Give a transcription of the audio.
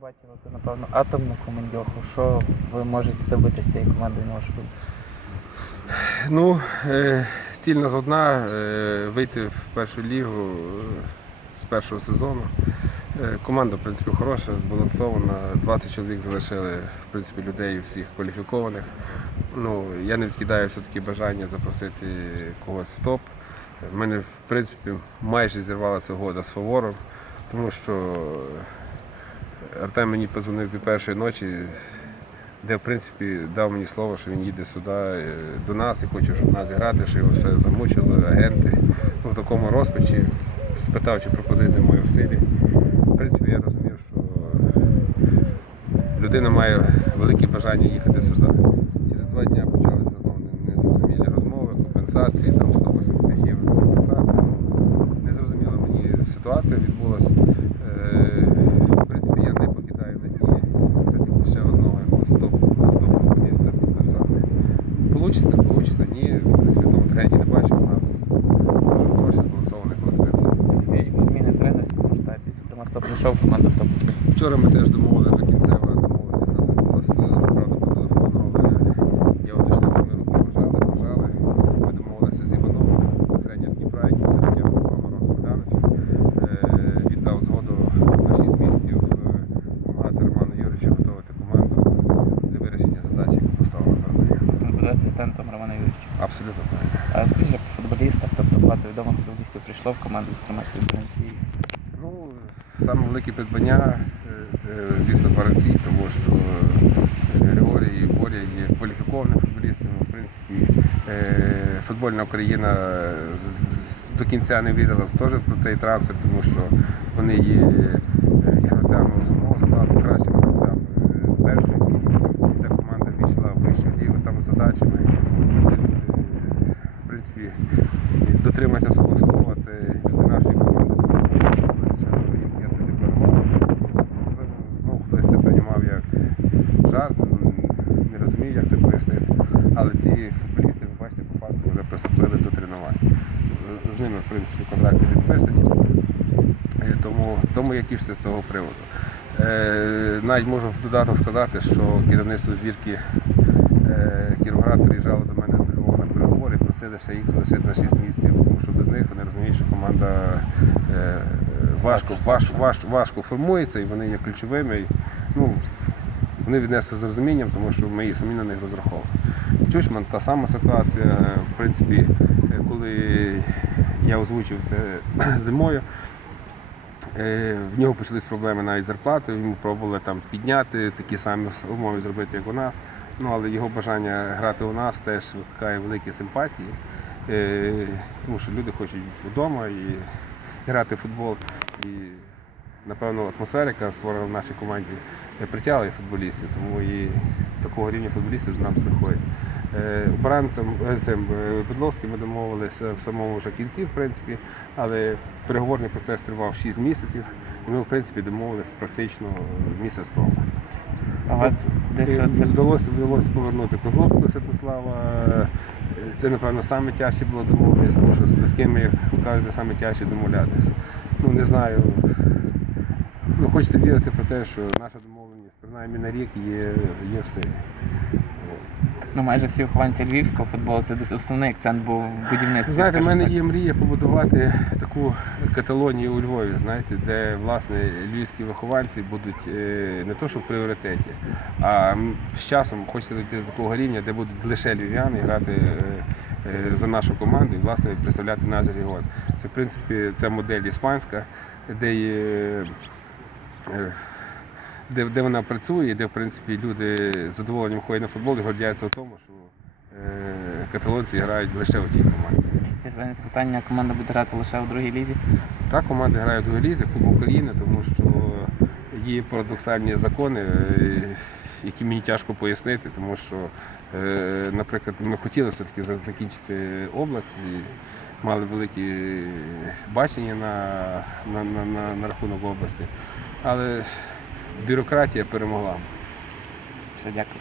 побачили тут, напевно, атомну командьоху. Що ви можете добити з цієї команди на думку? Ну, е, ціль нас одна е, вийти в першу лігу е, з першого сезону. Е, Команда, в принципі, хороша, збалансована. 20 чоловік залишили в принципі, людей всіх кваліфікованих. Ну, я не відкидаю все-таки бажання запросити когось в топ. У мене, в принципі, майже зірвалася угода з фавором, тому що Артем мені позвонив під першої ночі, де в принципі дав мені слово, що він їде сюди е, до нас і хоче щоб нас грати, що його все замучили, агенти. Ну, в такому розпачі спитав, чи пропозиція моя в силі. В принципі, я розумів, що людина має велике бажання їхати сюди. Через два дні почалися знову незрозумілі розмови, компенсації, там 180 євро за компенсацію. Ну, Незрозуміла мені ситуація відбулася. Е, В принципі, я не покидаю надії. Все-таки ще одного якогось топ топ-футболіста підписати. Получиться, получиться, ні. В принципі, тому не бачу. У нас дуже хороший збалансований колектив. Скажіть, про зміни в тренерському штабі. Зокрема, хто прийшов в команду, хто? Вчора ми теж домовили вже кінцева домовленість нас відбулася правда по телефону, але я уточнив, що ми руки пожали, пожали. Ми домовилися з Іваном, це тренер Дніпра, який все-таки Романом Богдановичем. Е, Віддав згоду на 6 місяців е, допомагати Роману Юрійовичу готувати команду для вирішення задач, які поставили перед нею. Він буде асистентом Романа Юрійовича. Абсолютно правильно. А скажіть, по футболістах, тобто багато відомих футболістів прийшло в команду, зокрема ці Франції. Ну, саме велике придбання, е, звісно, Баранці, тому що е, Григорій і Боря є кваліфікованими футболістами. В принципі, е, футбольна Україна з- з- до кінця не вірила теж про цей трансфер, тому що вони є е, і гравцями основного складу, кращими гравцями е, першої ліги. І ця команда війшла в вищу лігу там з задачами. Коли люди, дотриматися свого слова, це люди нашої команди. Я це декларував. Знову хтось це приймав як жарт, не розумію, як це пояснити. Але ці футболісти, ви бачите, по факту вже приступили до тренувань. З- ними, в принципі, контракти підписані. Е, Тому, тому я тішуся з того приводу. Е, навіть можу в додаток сказати, що керівництво зірки е, Кіровоград приїжджало до мене до Львова на і їх залишити на 6 місяців, тому що без них вони розуміють, що команда е, важко, важ, важ, важко формується і вони є ключовими. І, ну, вони віднесли з розумінням, тому що ми самі на них розраховували. Чучман та сама ситуація, е, в принципі, е, коли я озвучив це зимою. Е, В нього почались проблеми навіть з зарплатою, йому пробували там підняти, такі самі умови зробити, як у нас. Ну, але його бажання грати у нас теж викликає великі симпатії, е, тому що люди хочуть бути вдома і грати в футбол. І, напевно, атмосфера, яка створена в нашій команді, притягує футболістів, тому і такого рівня футболістів до нас приходять. Е, Обранцем е, цим е, Бедловським ми домовилися в самому вже кінці, в принципі, але переговорний процес тривав 6 місяців, і ми, в принципі, домовилися практично місяць тому. А вас десь Е, оце Вдалося, вдалося повернути Козловського Святослава. Е, Це, напевно, саме тяжче було домовитися, тому що з ким, як кажуть, кажете, саме тяжче домовлятися. Ну, не знаю. Ну, хочеться вірити про те, що наша домовленість, принаймні на рік, є, є в силі. Ну, майже всі вихованці львівського футболу, це десь основний акцент був в будівництві. Знаєте, в мене так. є мрія побудувати таку каталонію у Львові, знаєте, де власне львівські вихованці будуть е, не то, що в пріоритеті, а з часом хочеться дійти до такого рівня, де будуть лише львів'яни грати е, е, за нашу команду і власне представляти наш регіон. Це в принципі ця модель іспанська, де є. Де, де вона працює, де в принципі люди з задоволенням ходять на футбол і гордяться в тому, що е, каталонці грають лише в тій команді. І питання, команда буде грати лише у другій лізі. Так, команди грають в другій лізі, Кубок України, тому що є парадоксальні закони, е, які мені тяжко пояснити, тому що, е, наприклад, ми хотіли все-таки закінчити область і мали великі бачення на, на, на, на, на рахунок області. Але бюрократія перемогла. Все, дякую.